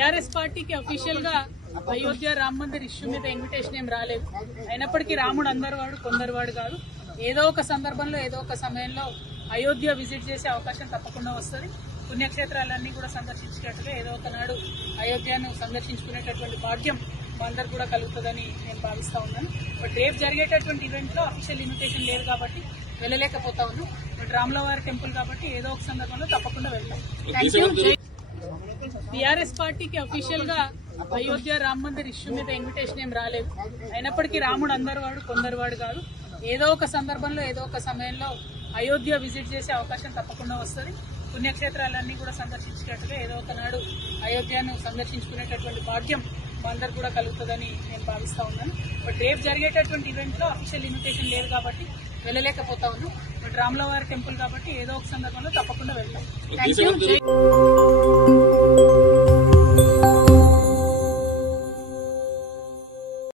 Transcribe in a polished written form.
TRS పార్టీకి official గా Ayodhya Rama Mandir issue మీద ఇన్విటేషన్ ఏం రాలేదు. అయినప్పటికీ రాముడు అందరి వాడు కొందరు వాడు కాదు. ఏదో ఒక సందర్భంలో ఏదో ఒక సమయంలో అయోధ్య విజిట్ చేసే అవకాశం తప్పకుండా వస్తుంది. పుణ్యక్షేత్రాలన్నీ కూడా సందర్శించేటట్టుగా ఏదో ఒకనాడు అయోధ్యను సందర్శించుకునేటటువంటి భాగ్యం మా అందరు కూడా కలుగుతుందని నేను భావిస్తా ఉన్నాను. బట్ రేపు జరిగేటటువంటి ఈవెంట్ లో అఫీషియల్ ఇన్విటేషన్ లేదు కాబట్టి వెళ్ళలేకపోతా ఉన్నాం. బట్ రాములవారి టెంపుల్ కాబట్టి ఏదో ఒక సందర్భంలో తప్పకుండా వెళ్తాం. టీఆర్ఎస్ పార్టీకి అఫీషియల్ గా అయోధ్య రామ మందిర్ ఇష్యూ మీద ఇన్విటేషన్ ఏం రాలేదు. అయినప్పటికీ రాముడు అందరి వాడు కొందరు వాడు కాదు. ఏదో ఒక సందర్భంలో ఏదో ఒక సమయంలో అయోధ్య విజిట్ చేసే అవకాశం తప్పకుండా వస్తుంది. పుణ్యక్షేత్రాలన్నీ కూడా సందర్శించేటట్టుగా ఏదో ఒకనాడు అయోధ్యను సందర్శించుకునేటటువంటి భాగ్యం మా అందరు కూడా కలుగుతుందని నేను భావిస్తా ఉన్నాను. బట్ రేపు జరిగేటటువంటి ఈవెంట్ లో అఫీషియల్ ఇన్విటేషన్ లేదు కాబట్టి వెళ్ళలేకపోతా ఉన్నాం. బట్ రాములవారి టెంపుల్ కాబట్టి ఏదో ఒక సందర్భంలో తప్పకుండా వెళ్తాం. Thank you.